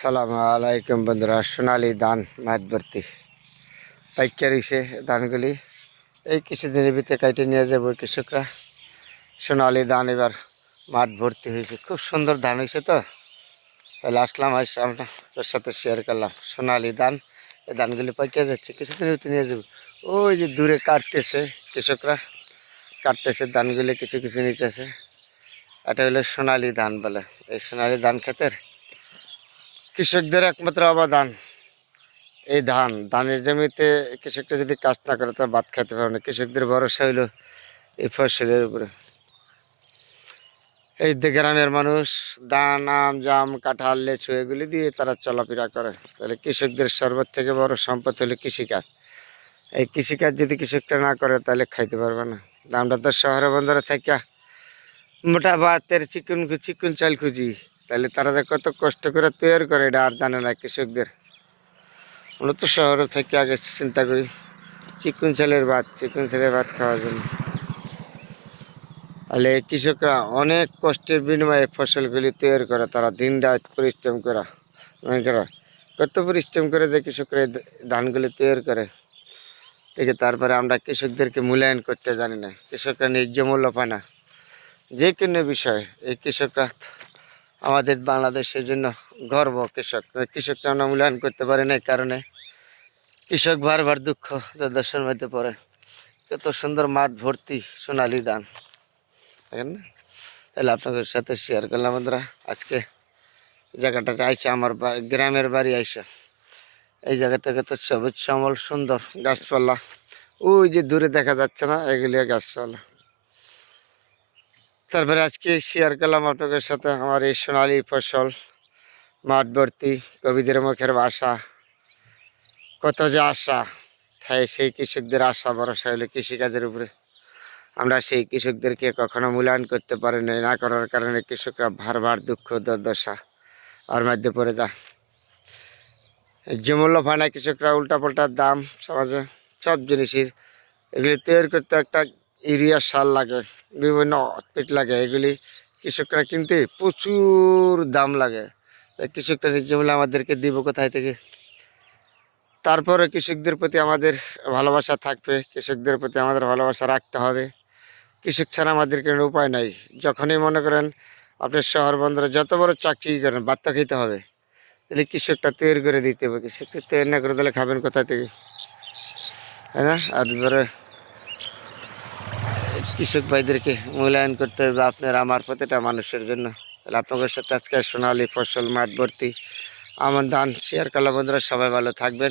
সালাম আলাইকুম বন্ধুরা, সোনালি ধান মাঠ ভর্তি। পাইকারি সে ধানগুলি, এই কিছুদিনের ভিতরে কাইটে নিয়ে যাব কৃষকরা। সোনালি ধান এবার মাঠ ভর্তি হয়েছে। খুব সুন্দর ধান হয়েছে তো? তাহলে আসলাম, আস তোর সাথে শেয়ার করলাম। সোনালি ধান, এই ধানগুলি পাইকে যাচ্ছে, কিছুদিনের ভিতরে নিয়ে যাব। ওই যে দূরে কাটতেছে কৃষকরা, কাটতেছে ধানগুলি, কিছু কিছু নিতেছে। এটা হলো সোনালি ধান বলে। এই সোনালি ধান ক্ষেতের কৃষকদের একমাত্র অবদান এই ধান। ধানের জমিতে কৃষকটা যদি কাজ না করে, তার ভাত খাইতে পারবে না। কৃষকদের ভরসা হইল এই ফসলের উপরে। এই গ্রামের মানুষ, ধান, আম, জাম, কাঁঠাল, লেচু, এগুলি দিয়ে তারা চলাফেরা করে। তাহলে কৃষকদের সর্বোচ্চ থেকে বড় সম্পদ হলো কৃষিকাজ। এই কৃষিকাজ যদি কৃষকটা না করে, তাহলে খাইতে পারবে না। আমরা তো শহরে বন্দরে থাকা মোটা ভাতের চিকন চিকন চাল খুঁজি। তাহলে তারা যে কত কষ্ট করে তৈরি করে, এটা আর জানে না কৃষকদের। আমরা তো শহরে থেকে আগে চিন্তা করি, চিকুন ছেলের ভাত, চিকুন ছেলের ভাত খাওয়ার জন্য। তাহলে কৃষকরা অনেক কষ্টের বিনিময়ে ফসলগুলি তৈরি করে, তারা দিন রাত পরিশ্রম করা করা, কত পরিশ্রম করে যে কৃষকরা ধানগুলি তৈরি করে। থেকে তারপরে আমরা কৃষকদেরকে মূল্যায়ন করতে জানি না, কৃষকরা ন্যায্য মূল্য পায় না। যে কোনো বিষয় এই কৃষকরা আমাদের বাংলাদেশের জন্য গর্ব কৃষক। কৃষকটা আমরা মূল্যায়ন করতে পারি না এই কারণে কৃষক বারবার দুঃখ দর্শন মধ্যে পড়ে। কত সুন্দর মাঠ ভর্তি সোনালি ধান। দেখেন না? তাহলে আপনাদের সাথে শেয়ার করলাম বন্ধুরা, আজকে জায়গাটাতে আইসে আমার গ্রামের বাড়ি আইসে। এই জায়গা থেকে তো সবুজ শ্যামল সুন্দর গাছপালা। ওই যে দূরে দেখা যাচ্ছে না এগুলি গাছপালা। তারপরে আজকে শেয়ার করলাম আপনাদের সাথে আমার এই সোনালি ফসল মাঠ ভর্তি কবিদের মুখের ভাষা কত যে আশা, তাই সেই কৃষকদের আশা, ভরসা হলো কৃষিকাজের উপরে। আমরা সেই কৃষকদেরকে কখনো মূল্যায়ন করতে পারি না না করার কারণে কৃষকরা বারবার দুঃখ, দুর্দশা আর মধ্যে পড়ে যায়। যে মূল্য পায় না কৃষকরা উল্টাপাল্টার দাম, সমাজে সব জিনিসের এগুলি তৈরি করতে একটা ইউরিয়া সার লাগে, বিভিন্ন পিট লাগে, এগুলি কৃষকরা কিনতে প্রচুর দাম লাগে। তাই কৃষকরা মূল্য আমাদেরকে দিব কোথায় থেকে? তারপরে কৃষকদের প্রতি আমাদের ভালোবাসা থাকবে, কৃষকদের প্রতি আমাদের ভালোবাসা রাখতে হবে। কৃষক ছাড়া আমাদের কোনো উপায় নাই। যখনই মনে করেন আপনি শহর বন্দরে যত বড় চাকরি করেন বার্তা খেতে হবে। তাহলে কৃষকটা তৈরি করে দিতে হবে, কৃষককে তৈরি না করে তাহলে খাবেন কোথা থেকে? হ্যাঁ আর কৃষক ভাইদেরকে মূল্যায়ন করতে হবে, আপনার আমার প্রতিটা মানুষের জন্য। তাহলে আপনাদের সাথে আজকে সোনালি ফসল মাঠ ভর্তি আমার ধান, শেয়ার কালা বন্ধুরা সবাই ভালো থাকবেন।